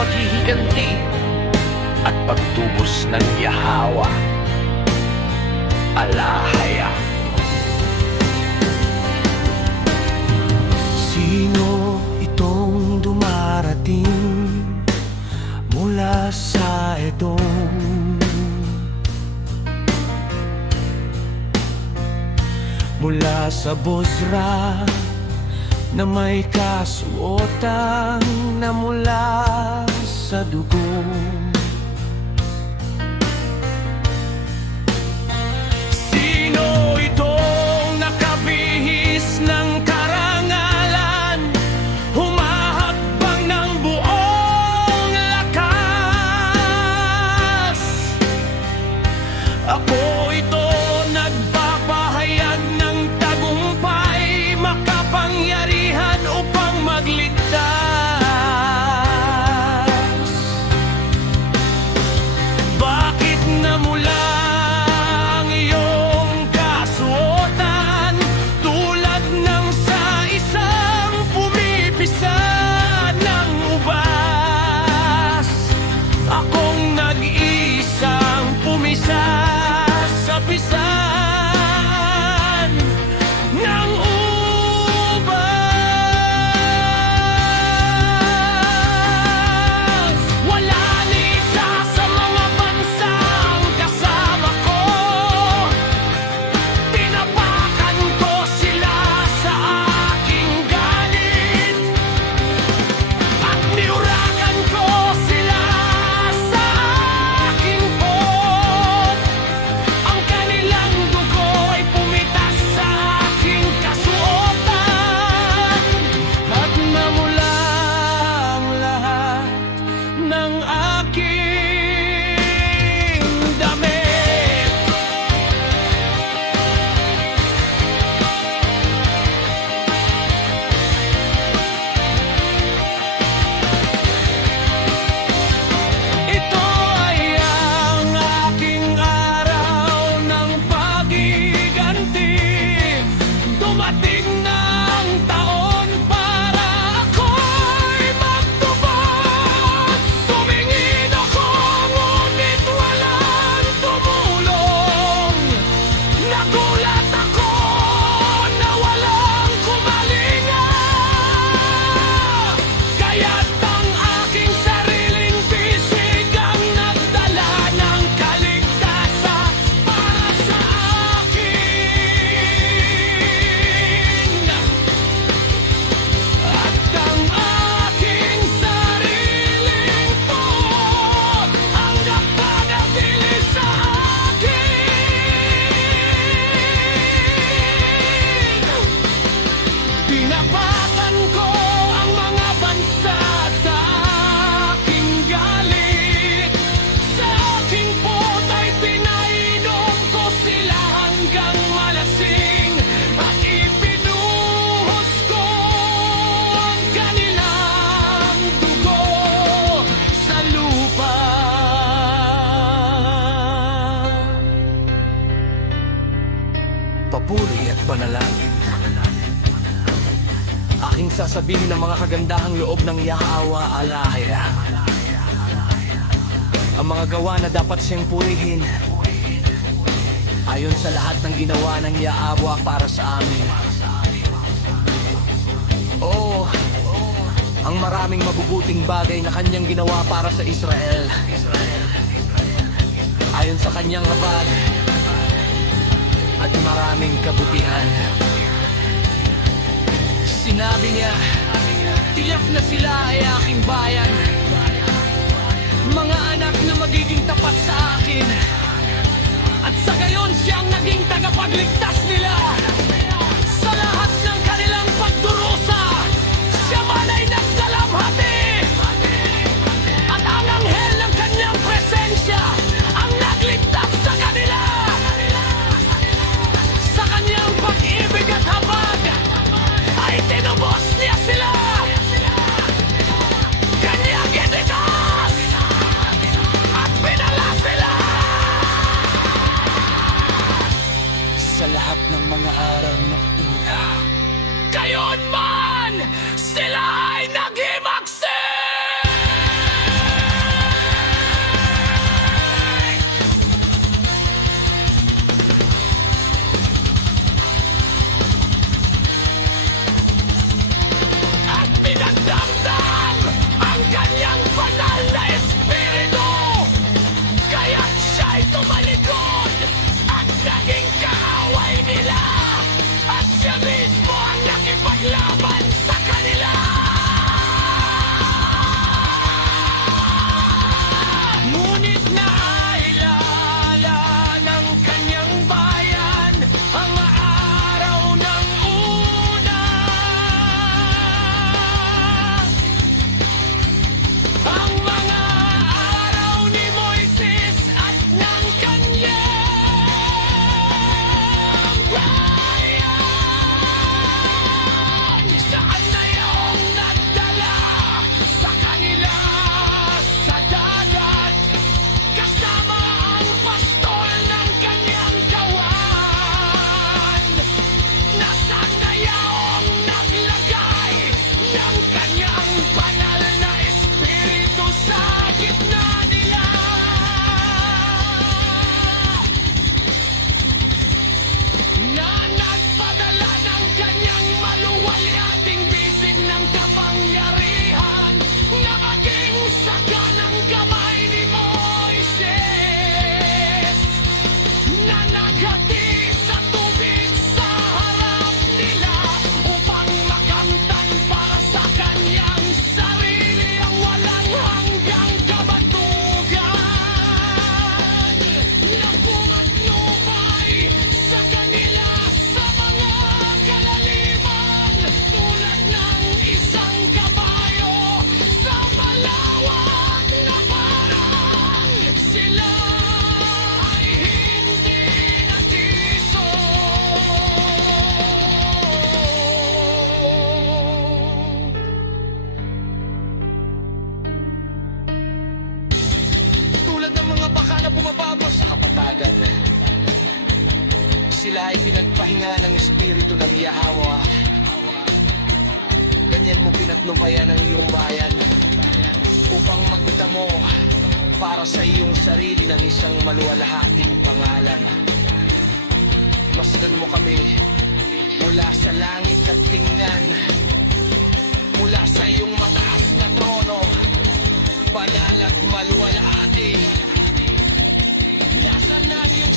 paghihiganti at pagtubos ng Yahawa. Alahaya. Sino itong dumarating mula sa Edom? Mula sa Bozra na may kasuotan na mula sa dugo. Sino itong nakabihis ng karangalan, humahakbang ng buong lakas? Ako ito nagpapahayag ng tagumpay, makapangyarihan upang magligtas. Bakit namula ang iyong kasuotan tulad ng sa isang pumipisa ng ubas? Akong nag-iisang pumisa sa pisan ng ubas. Wala ni isa sa mga bansang kasama ko, tinapakan ko sila sa aking galit at niurakan ko sila sa aking pot. Ang kanilang dugo ay pumitas sa aking kasuotan at namula ang lahat ng aking damit. Ito ay ang aking araw ng paghiganti. Dumating na ang taon para ako'y magtubos. Tumingin ako ngunit walang tumulong. Nagulat ako na walang kumalinga. Kaya't ang aking sariling bisig ang nagdala ng kaligtasan para sa akin. At ang aking sariling puot ang nagpanatili sa akin. Tinapakan ko ang mga bansa sa aking galit. Sa aking pot ay pinainom ko sila hanggang malasing at ipinuhos ko ang kanilang dugo sa lupa. Papuri at panalangin. Aking sasabihin ng mga kagandahang loob ng Yahawa Alahaya. Ang mga gawa na dapat siyang purihin ayon sa lahat ng ginawa ng Yahawa para sa amin. Oo, ang maraming mabubuting bagay na kanyang ginawa para sa Israel ayon sa kanyang habag at maraming kabutihan. Sinabi niya, tiyak na sila ay aking bayan, mga anak na magiging tapat sa akin, at sa gayon siyang naging tagapagligtas nila. Sa lahat ng kanilang pagdurusa, siya man ay nagdalamhati, at ang anghel ng kanyang presensya ang nagligtas sa kanila. Sa kanyang pag-ibig at habag ay tinubos niya sila. Kanyang initas at pinala sila. Sa lahat ng mga araw na una, gayon man sila ay naghimagsik. sila ay pinagpahinga ng espiritu ng Yahawa. Ganyan mo pinatnubayan ang iyong bayan upang magtamo para sa iyong sarili ng isang maluwalhating pangalan. Masdan mo kami mula sa langit at tingnan, mula sa iyong mataas na trono, banal at maluwalhati. Nasaan na yung